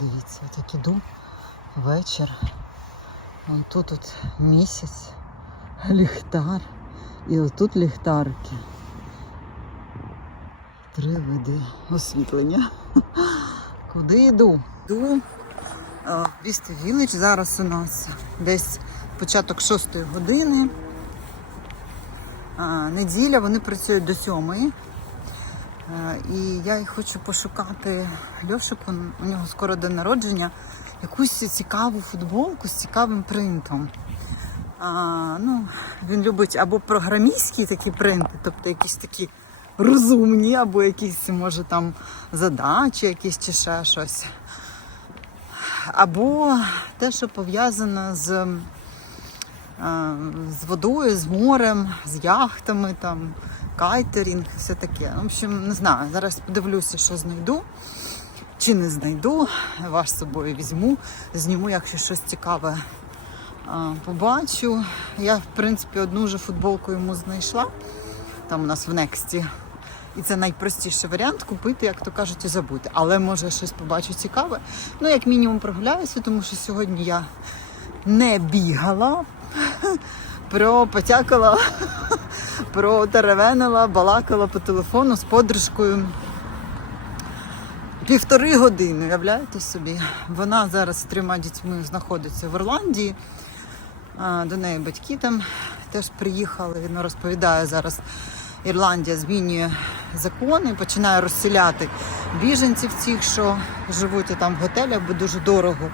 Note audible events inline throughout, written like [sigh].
Дивіться, от як іду вечір. Вон тут от місяць, ліхтар. І отут ліхтарики. Три види освітлення. Куди йду? Йду в Бісти Вілич. Зараз у нас десь початок шостої години. Неділя, вони працюють до сьомої. Е, І я хочу пошукати Льошику, у нього скоро день народження, якусь цікаву футболку з цікавим принтом. А, ну, він любить або програмістські такі принти, тобто якісь такі розумні, або якісь, може, там задачі, якісь чи ще щось. Або те, що пов'язане з, е, з водою, з морем, з яхтами, там, кайтерінг, все таке. В общем, не знаю. Зараз подивлюся, що знайду. Чи не знайду, ваш з собою візьму, зніму, якщо щось цікаве побачу. Я, в принципі, одну вже футболку йому знайшла. Там у нас в Нексті. І це найпростіший варіант купити, як то кажуть, і забути. Але може щось побачу цікаве. Ну, як мінімум, прогуляюся, тому що сьогодні я не бігала, [laughs] про потякала, про теревенила, балакала по телефону з подружкою. Півтори години, уявляєте собі. Вона зараз з трьома дітьми знаходиться в Ірландії. До неї батьки там теж приїхали. Він розповідає зараз. Ірландія змінює закони, починає розселяти біженців цих, що живуть там в готелях, бо дуже дорого.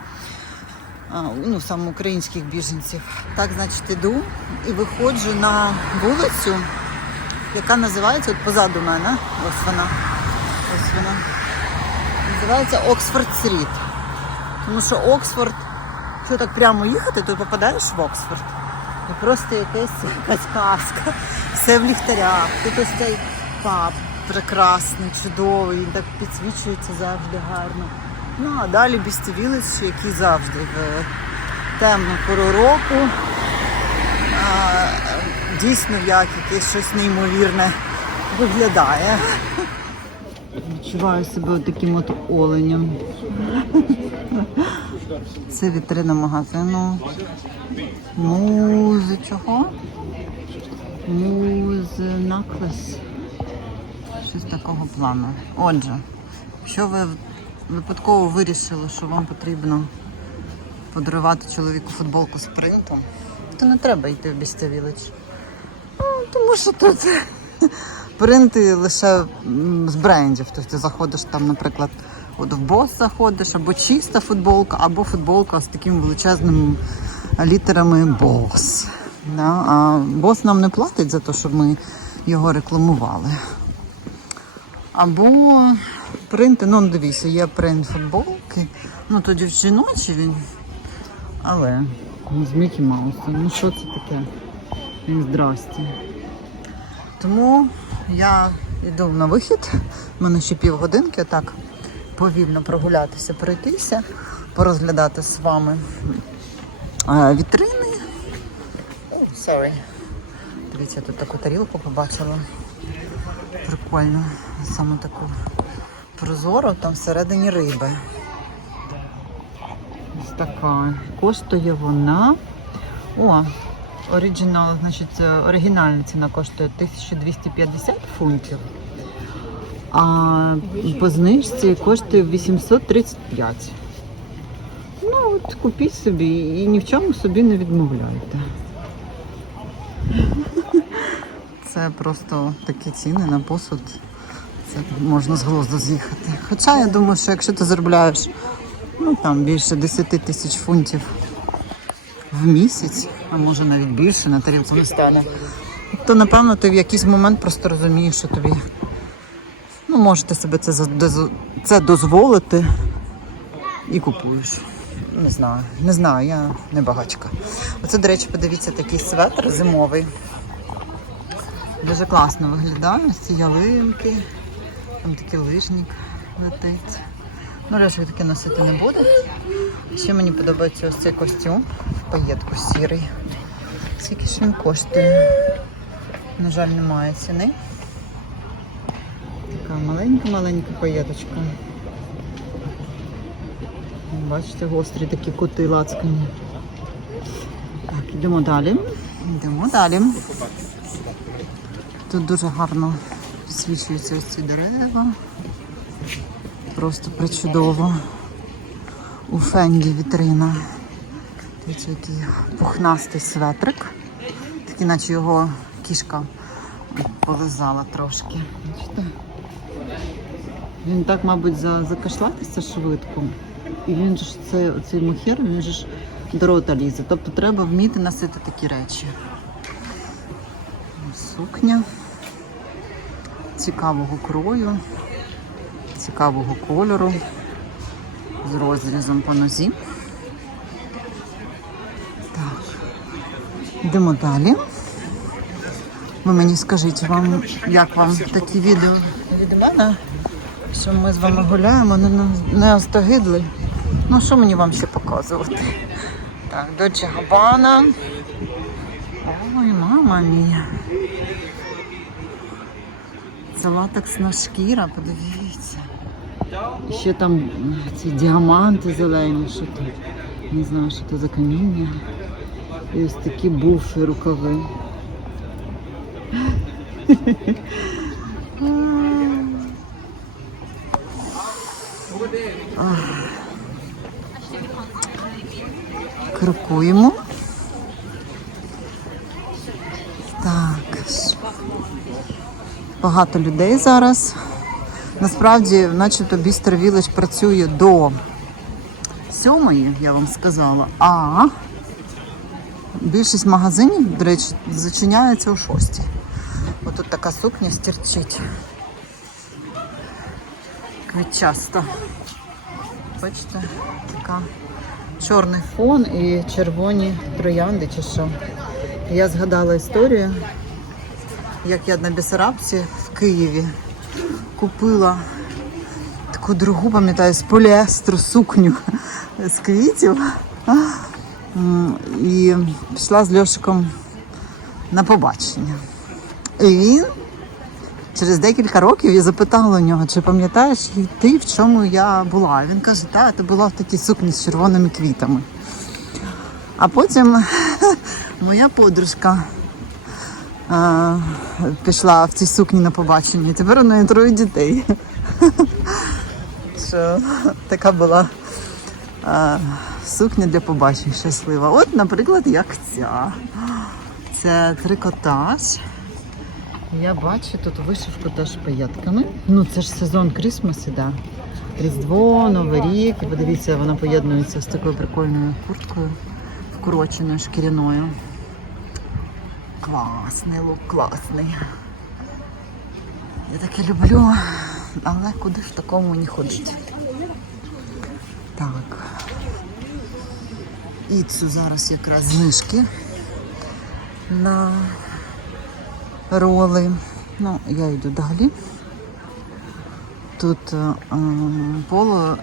Ну, саме українських біженців. Так, значить, іду і виходжу на вулицю, яка називається от позаду мене. Ось вона. Ось вона. Називається Оксфорд Стріт. Тому що Оксфорд, якщо так прямо їхати, то попадаєш в Оксфорд. І просто якась, якась казка. Все в ліхтарях. Тут ось цей паб прекрасний, чудовий, він так підсвічується завжди гарно. Ну а далі Бістівілич, який завжди в темну пору року. А, дійсно як якесь щось неймовірне виглядає. Відчуваю себе таким от оленем. Це вітрина магазину. Муз чого? Муз наклес. Щось такого плану. Отже, якщо ви випадково вирішили, що вам потрібно подарувати чоловіку футболку з принтом, то не треба йти в Бістявілич. Ну, тому що тут [laughs] принти лише з брендів. Тобто ти заходиш там, наприклад, от в бос заходиш, або чиста футболка, або футболка з такими величезними літерами бос. Да? А бос нам не платить за те, щоб ми його рекламували. Або принти, ну дивіться, є принт футболки. Ну тоді в жіночі він. Але з Мікі Маусом. Ну що це таке? Ну, Здрасте. Тому я йду на вихід. У мене ще півгодинки, так повільно прогулятися, пройтися, порозглядати з вами е, вітрини. Sorry. Дивіться, тут таку тарілку побачила. Прикольно. Саме таку прозору, там всередині риби. Ось така. Коштує вона. О, оригінал, значить, е, оригінальна ціна коштує 1250 фунтів. А по знижці коштує 835. Ну, от купіть собі і ні в чому собі не відмовляйте. [laughs] Це просто такі ціни на посуд. Це можна з глузду з'їхати. Хоча я думаю, що якщо ти заробляєш ну, там, більше 10 тисяч фунтів в місяць, а може навіть більше на тарілку не стане, то напевно ти в якийсь момент просто розумієш, що тобі ну, можете себе це, це дозволити і купуєш. Не знаю, не знаю, я не багачка. Оце, до речі, подивіться, такий светр зимовий. Дуже класно виглядає, ці ялинки, там такий лижник летить. Ну, Лешик таке носити не буде. Ще мені подобається ось цей костюм в паєтку сірий. Скільки ж він коштує? На жаль, немає ціни. Така маленька-маленька паєточка. Бачите, гострі такі кути лацкані. Так, йдемо далі. Йдемо далі. Тут дуже гарно підсвічуються ці дерева. Просто причудово. У фенді вітрина. Тут який пухнастий светрик. Такий, наче його кішка полизала трошки. Бачите? Він так, мабуть, за, закашлатися швидко. І він ж це, цей мухер, він ж до рота лізе. Тобто треба вміти носити такі речі. Сукня цікавого крою, цікавого кольору, з розрізом по нозі. Так, йдемо далі. Ви мені скажіть, вам, як вам такі відео від мене, що ми з вами гуляємо, не, не остогидли. Ну, що мені вам ще показувати? Так, Дочі Габана. Ой, мама мія. Це латексна шкіра, подивіться. Ще там ці діаманти зелені, що тут. Не знаю, що це за каміння. І ось такі буфи рукави. [laughs] Крокуємо. Так. Багато людей зараз. Насправді, начебто, Бістер Вілледж працює до сьомої, я вам сказала, а більшість магазинів, до речі, зачиняються о шостій. Отут така сукня стірчить. Квітчаста. Бачите, така чорний фон і червоні троянди чи що. Я згадала історію, як я на Бісарабці в Києві купила таку другу, пам'ятаю, з поліестру сукню з квітів. І пішла з Льошиком на побачення. І він через декілька років я запитала у нього, чи пам'ятаєш ти, в чому я була. Він каже, так, ти була в такій сукні з червоними квітами. А потім [laughs] моя подружка а, пішла в цій сукні на побачення. Тепер у неї троє дітей. Що така була а, сукня для побачень щаслива. От, наприклад, як ця. Це трикотаж. Я бачу тут вишивку теж паєтками. Ну, це ж сезон Крісмас іде. Різдво, Новий рік. Подивіться, вона поєднується з такою прикольною курткою, вкороченою шкіряною. Класний лук, класний. Я таке люблю, але куди ж такому не ходить. Так. Іцу зараз якраз знижки на роли. Ну, я йду далі. Тут е, поло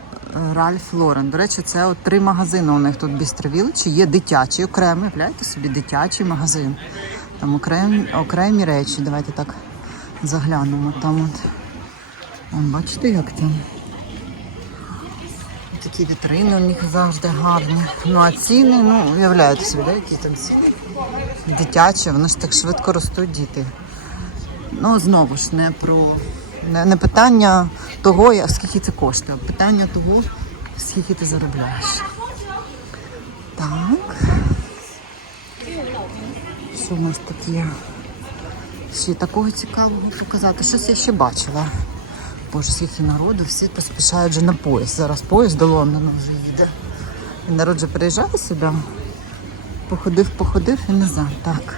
Ральф Лорен. До речі, це от три магазини у них тут бістровіличі. Є дитячий, окремий, гляньте собі, дитячий магазин. Там окремі, окремі речі. Давайте так заглянемо. Там от. Бачите, як там? Такі вітрини у них завжди гарні. Ну а ціни, ну, уявляєте собі, да, які там ціни. Дитячі, вони ж так швидко ростуть діти. Ну, знову ж не про не, не питання того, скільки це коштує, а питання того, скільки ти заробляєш. Так. Що в нас тут є? Ще такого цікавого показати. Щось я ще бачила. Боже, скільки народу, всі поспішають вже на поїзд. Зараз поїзд до Лондону вже їде. І народ вже приїжджає сюди. Походив, походив і назад. Так.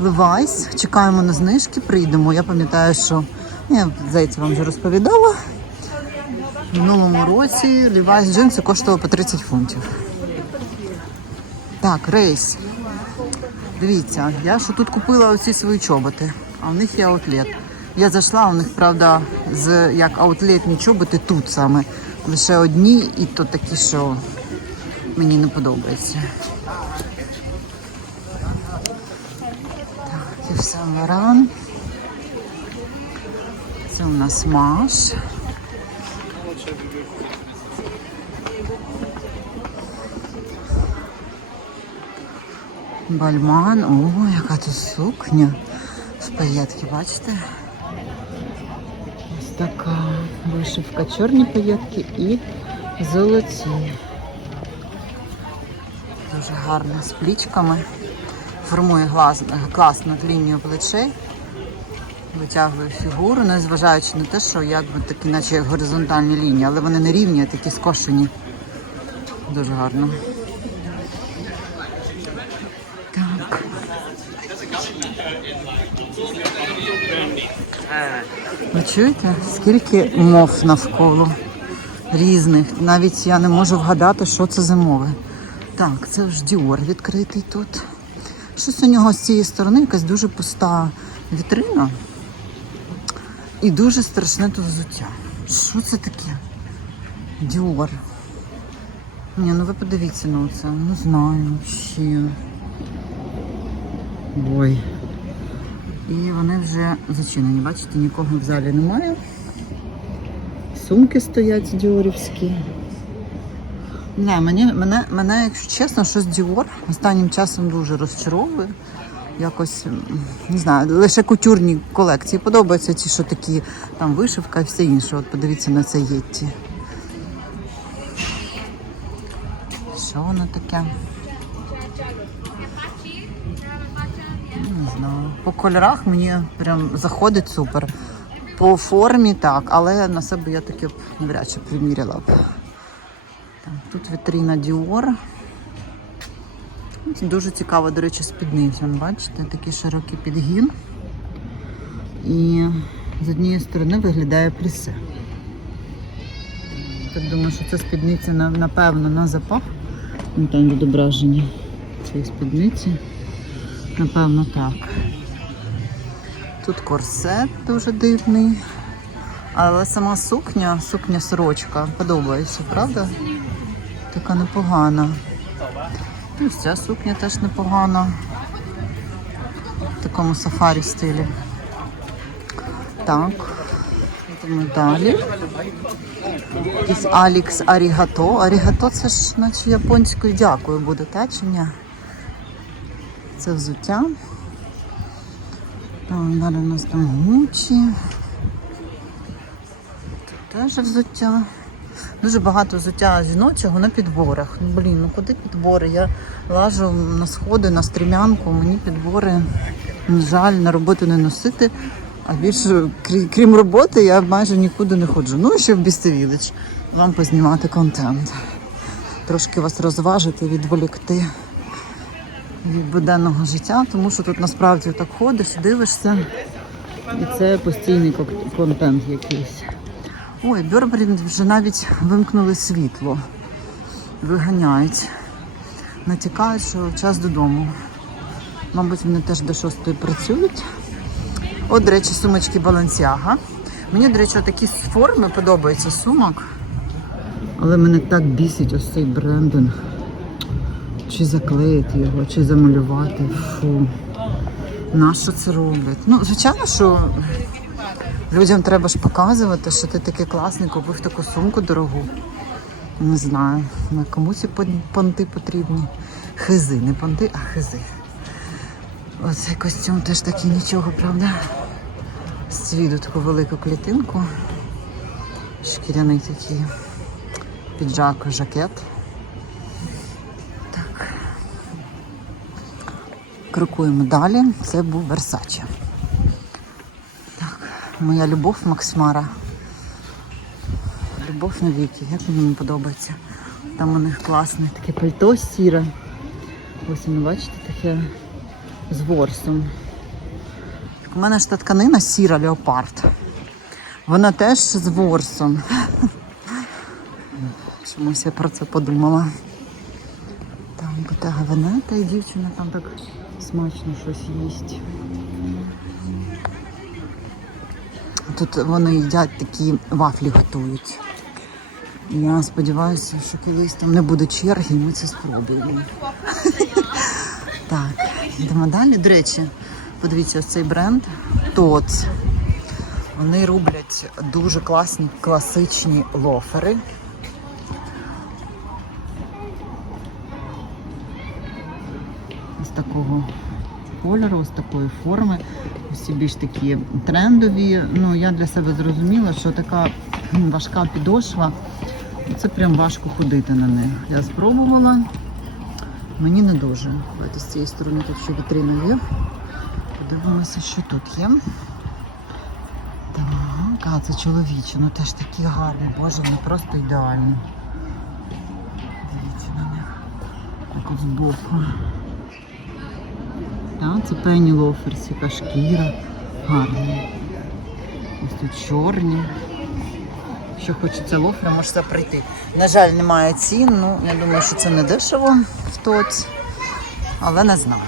Левайс, чекаємо на знижки, прийдемо. Я пам'ятаю, що я здається, вам вже розповідала. В минулому році Левайс джинси коштували по 30 фунтів. Так, рейс. Дивіться, я що тут купила оці свої чоботи, а в них є аутлет. Я зайшла, у них, правда, з як аутлетні чоботи тут саме. Лише одні, і то такі, що мені не подобаються. Так, і Сен Лоран. Це у нас Маш. Бальман. О, яка тут сукня. З паєтки, бачите? Ось така вишивка. Чорні паєтки і золоті. Дуже гарна з плічками. Формує глаз, класно лінію плечей. Витягує фігуру, незважаючи на те, що якби такі, наче горизонтальні лінії, але вони не рівні, а такі скошені. Дуже гарно. Чуєте, скільки мов навколо різних. Навіть я не можу вгадати, що це за мови. Так, це ж Діор відкритий тут. Щось у нього з цієї сторони якась дуже пуста вітрина. І дуже страшне тут взуття. Що це таке? Діор. Ні, ну ви подивіться на це. Не знаю ще. Ой. І вони вже зачинені. Бачите, нікого в залі немає. Сумки стоять діорівські. Не, мені, мене, мене, якщо чесно, щось Діор останнім часом дуже розчаровує. Якось, не знаю, лише кутюрні колекції подобаються ті, що такі там вишивка і все інше. От подивіться на це Єтті. Що воно таке? Не знаю. По кольорах мені прям заходить супер. По формі так, але на себе я таке навряд чи приміряла б. Тут вітрина Dior. Дуже цікаво, до речі, спідниця. Бачите, такий широкий підгін. І з однієї сторони виглядає плісе. Так думаю, що це спідниця напевно на запах. Ну, там відображення цієї спідниці. Напевно, так. Тут корсет дуже дивний. Але сама сукня, сукня сорочка подобається, правда? Така непогана. І ось ця сукня теж непогана. В такому сафарі стилі. Так. Йдемо далі. Якийсь Алікс Арігато. Арігато це ж наче японською дякую буде, та чи ні? Це взуття. Далі у нас там Гучі. Тут теж взуття. Дуже багато взуття жіночого на підборах. Ну, блін, ну куди підбори? Я лажу на сходи, на стрімянку, мені підбори, на жаль, на роботу не носити. А більше, крім роботи, я майже нікуди не ходжу. Ну і ще в Бістевілич вам познімати контент. Трошки вас розважити, відволікти від буденного життя, тому що тут насправді так ходиш, дивишся, і це постійний контент якийсь. Ой, Бьорбрін вже навіть вимкнули світло. Виганяють. Натякають, що час додому. Мабуть, вони теж до шостої працюють. От, до речі, сумочки Balenciaga. Мені, до речі, такі форми подобаються сумок. Але мене так бісить ось цей брендинг. Чи заклеїти його, чи замалювати. Фу. Нащо це роблять? Ну, звичайно, що людям треба ж показувати, що ти такий класний, купив таку сумку дорогу. Не знаю, на кому ці понти потрібні. Хизи, не понти, а хизи. Оцей костюм теж такий нічого, правда? З цвіду таку велику клітинку. Шкіряний такий піджак, жакет. Крокуємо далі. Це був Версаче. Так, моя любов Максмара. Любов навіки, як мені подобається. Там у них класне таке пальто сіре. Ось воно, бачите, таке з ворсом. Так, у мене ж та тканина сіра леопард. Вона теж з ворсом. Чомусь я про це подумала. Там Венета і дівчина там так смачно щось їсть. Тут вони їдять такі вафлі готують. Я сподіваюся, що колись там не буде черги, і ми це спробуємо. Так, йдемо далі. До речі, подивіться, ось цей бренд ТОЦ. Вони роблять дуже класні класичні лофери. Такого кольору, ось такої форми. Всі більш такі трендові. Ну, я для себе зрозуміла, що така важка підошва, це прям важко ходити на них. Я спробувала, мені не дуже. Давайте з цієї сторони тут ще вітрина є. Подивимося, що тут є. Так, а це чоловічі, ну теж такі гарні, боже, вони просто ідеальні. Дивіться на них. Так от збоку. Так, це пені лоферс, яка шкіра. Гарні. Ось тут чорні. Що хочеться лофера, можете прийти. На жаль, немає цін. Ну, я думаю, що це не дешево в тоць, але не знаю.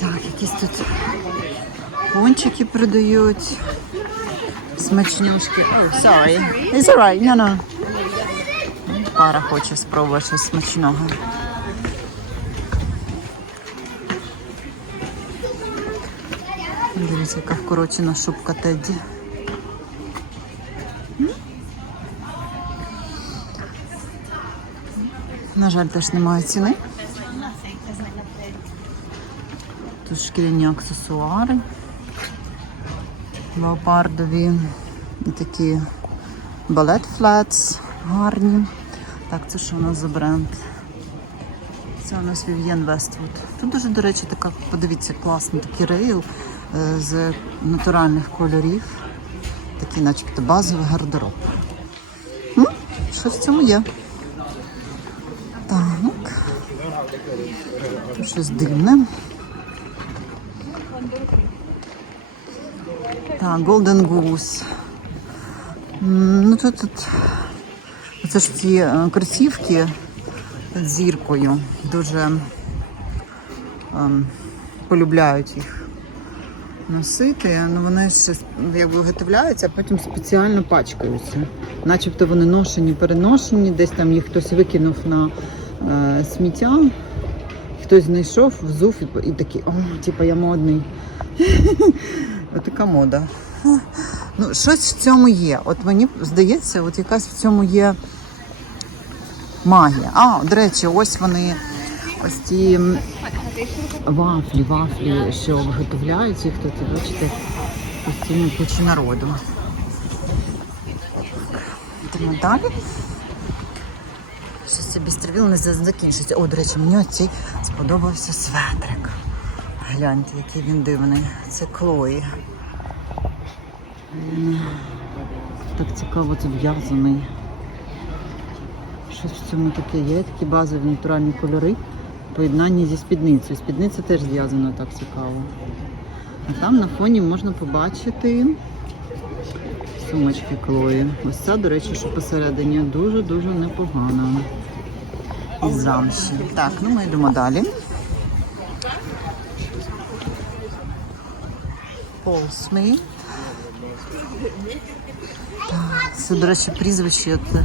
Так, якісь тут пончики продають. Смачнюшки. Oh, sorry. It's alright, no, no. Пара хоче спробувати щось смачного. Дивіться, яка вкорочена шубка Тедді. На жаль, теж немає ціни. Тут шкіряні аксесуари. Леопардові. І такі балет флетс гарні. Так, це що у нас за бренд? Це у нас Vivienne Westwood. Тут дуже, до речі, така, подивіться, класний такий рейл е, з натуральних кольорів. Такий, начебто, базовий гардероб. М? Щось в цьому є. Так. Щось дивне. Так, Golden Goose. Ну тут, тут це ж ці е, кросівки з зіркою. Дуже ем, полюбляють їх носити. Ну вони ще якби виготовляються, а потім спеціально пачкаються. Начебто вони ношені, переношені, десь там їх хтось викинув на е, сміття, хтось знайшов, взув і, і такий, о, типа я модний. [laughs] Отака мода. Ну, щось в цьому є. От мені здається, от якась в цьому є магія. А, до речі, ось вони, ось ці вафлі, вафлі, що виготовляють їх тут, бачите, постійно куча народу. Йдемо далі. Щось це бістервіл не закінчиться. О, до речі, мені оцей сподобався светрик. Гляньте, який він дивний. Це Клої. Так цікаво, це в'язаний. Щось в цьому таке є, такі базові натуральні кольори. в Поєднанні зі спідницею. Спідниця теж зв'язана так цікаво. А там на фоні можна побачити сумочки Клої. Ось ця, до речі, що посередині дуже-дуже непогана. Із замші. Так, ну ми йдемо далі. Пол Сміт. Це, до речі, прізвище от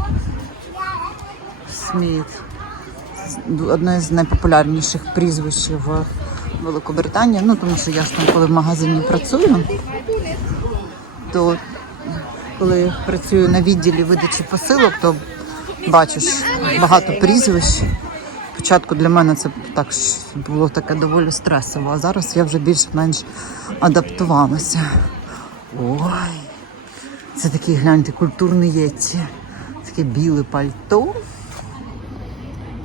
Сміт. Одне з найпопулярніших прізвищ в Великобританії. Ну, тому що я ж там, коли в магазині працюю, то коли працюю на відділі видачі посилок, то бачиш багато прізвищ. Спочатку для мене це так було таке доволі стресово, а зараз я вже більш-менш адаптувалася. Ой, це такий, гляньте, культурний єці. Таке біле пальто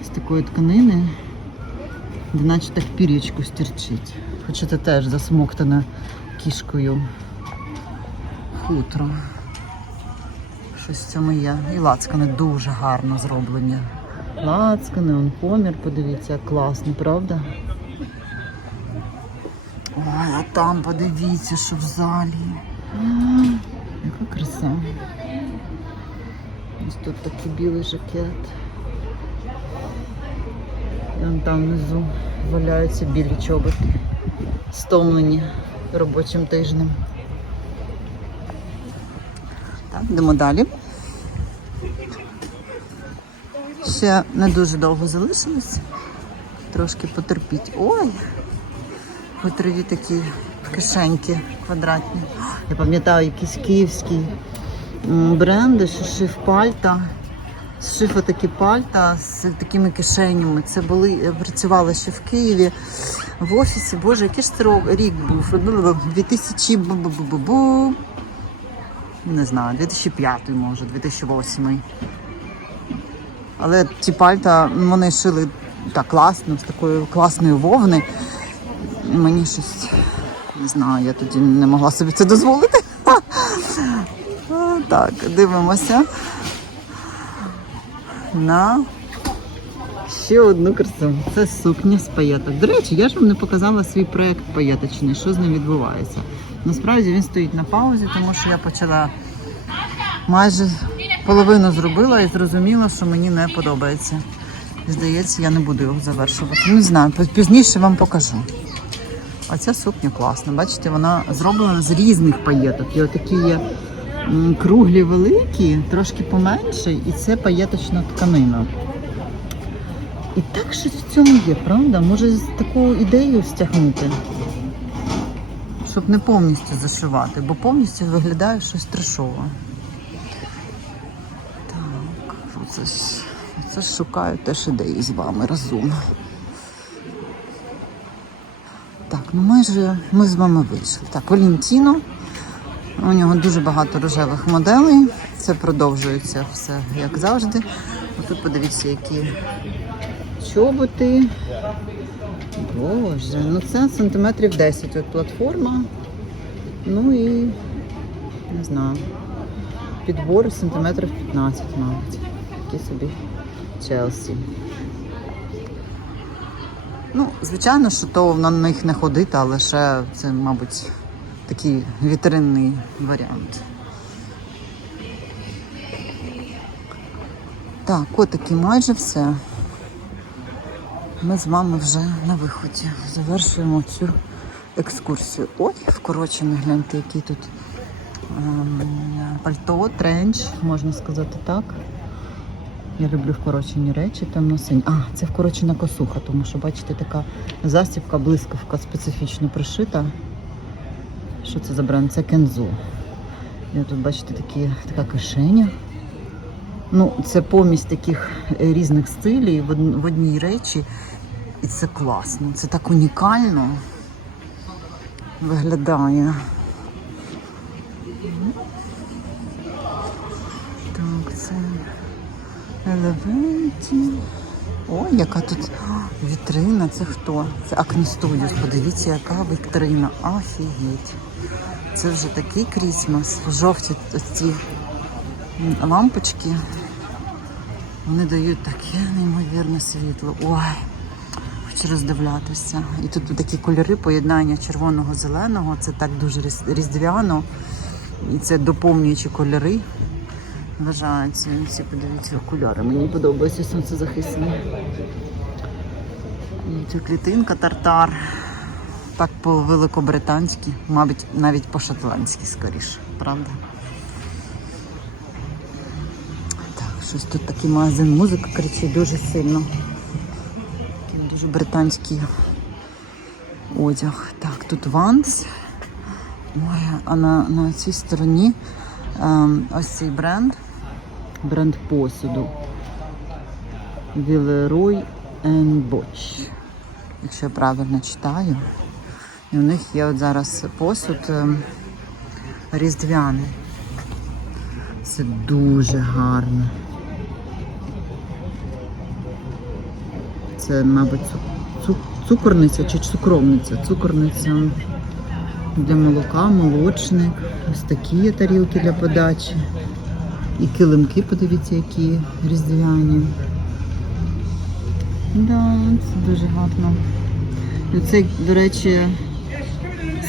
з такої тканини, де наче так пір'ячку стірчить. Хоча це теж засмоктане кішкою хутро. Щось в цьому є. І лацкани дуже гарно зроблені. Лацкани, он помір, подивіться, класно, правда? Ой, а там подивіться, що в залі. Яка краса. Ось тут такий білий жакет. І вон там внизу валяються білі чоботи. Стомлені робочим тижнем. Так, йдемо далі. Ще не дуже довго залишилось. Трошки потерпіть. Ой! хутрові такі кишеньки квадратні. Я пам'ятаю якісь київські бренди, що шив пальта. Шив такі пальта з такими кишенями. Це були, я працювала ще в Києві в офісі. Боже, який ж це рік був? 2000 бу-бу-бу-бу-бу. Не знаю, 2005, може, 2008. Але ці пальта вони шили так класно, з такої класної вовни. Мені щось не знаю, я тоді не могла собі це дозволити. [laughs] Так, дивимося на ще одну красу. Це сукня з паєток. До речі, я ж вам не показала свій проєкт паєточний, що з ним відбувається. Насправді він стоїть на паузі, тому що я почала майже половину зробила і зрозуміла, що мені не подобається. Здається, я не буду його завершувати. Не знаю, пізніше вам покажу. А ця сукня класна. Бачите, вона зроблена з різних паєток. І отакі є круглі великі, трошки поменше, і це паєточна тканина. І так щось в цьому є, правда? Може з таку ідею стягнути, щоб не повністю зашивати, бо повністю виглядає щось трешово. Оце ж, оце ж шукаю теж ідеї з вами разом. Так, ну майже ми з вами вийшли. Так, Валентіно. У нього дуже багато рожевих моделей. Це продовжується все як завжди. Тут подивіться, які чоботи. Боже, ну це сантиметрів 10 от платформа. Ну і не знаю. Підбор сантиметрів 15, мабуть. Такі собі Челсі. Ну, звичайно, що то на них не ходити, а лише це, мабуть, такий вітринний варіант. Так, котики майже все. Ми з вами вже на виході. Завершуємо цю екскурсію. Ой, вкорочений, гляньте, який тут ем, пальто, тренч, можна сказати так. Я люблю вкорочені речі, темно-синь. А, це вкорочена косуха, тому що, бачите, така застібка, блискавка специфічно пришита. Що це за бренд? Це Кензу. І тут, бачите, такі, така кишеня. Ну, це помість таких різних стилів в одній речі. І це класно. Це так унікально виглядає. Так, це Елевенті. Ой, яка тут вітрина. Це хто? Це Acne Подивіться, яка вітрина. Офігеть. Це вже такий крісмас. Жовті ці лампочки. Вони дають таке неймовірне світло. Ой, хочу роздивлятися. І тут такі кольори поєднання червоного зеленого. Це так дуже різ- різдвяно. І це доповнюючі кольори. Вважаються. Ці подивіться окуляри. Мені подобається сонцезахисні. Ця клітинка тартар. Так по-великобританськи, мабуть, навіть по-шотландськи скоріше, правда? Так, щось тут такий магазин музика кричить дуже сильно. Такий дуже британський одяг. Так, тут Ванс. Ой, а на, на цій стороні ем, ось цей бренд. Бренд посуду. Вілерой Боч. Якщо я правильно читаю. І у них є от зараз посуд ем, різдвяний. Це дуже гарно. Це, мабуть, цу- цу- цукорниця чи цукровниця. Цукорниця для молока, молочник. Ось такі є тарілки для подачі. І килимки, подивіться, які різдвяні. Да, це дуже гарно. І це, до речі,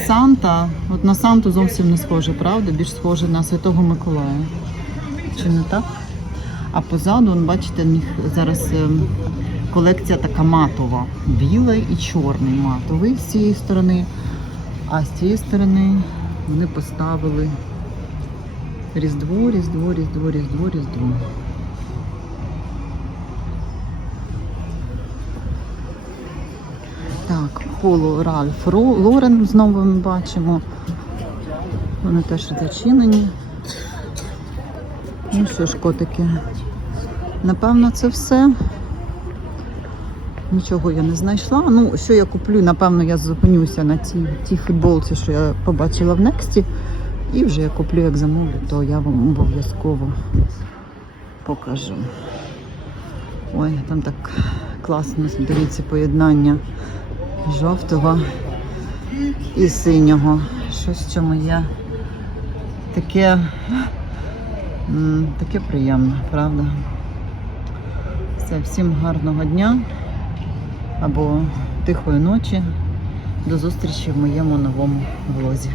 Санта. От на Санту зовсім не схоже, правда? Більш схоже на Святого Миколая. Чи не так? А позаду, он, бачите, зараз ем, колекція така матова. Білий і чорний матовий з цієї сторони. А з цієї сторони вони поставили Різдво, Різдво, Різдво, Різдво, Різдво. Так, полу Ральф Ро- Лорен знову ми бачимо. Вони теж зачинені. Ну що ж, котики, напевно, це все. Нічого я не знайшла. Ну, що я куплю, напевно, я зупинюся на цій тій футболці, що я побачила в Нексті. І вже я куплю, як замовлю, то я вам обов'язково покажу. Ой, там так класно, дивіться, поєднання жовтого і синього. Щось в чому є таке, таке приємне, правда? Все, всім гарного дня або тихої ночі. До зустрічі в моєму новому влозі.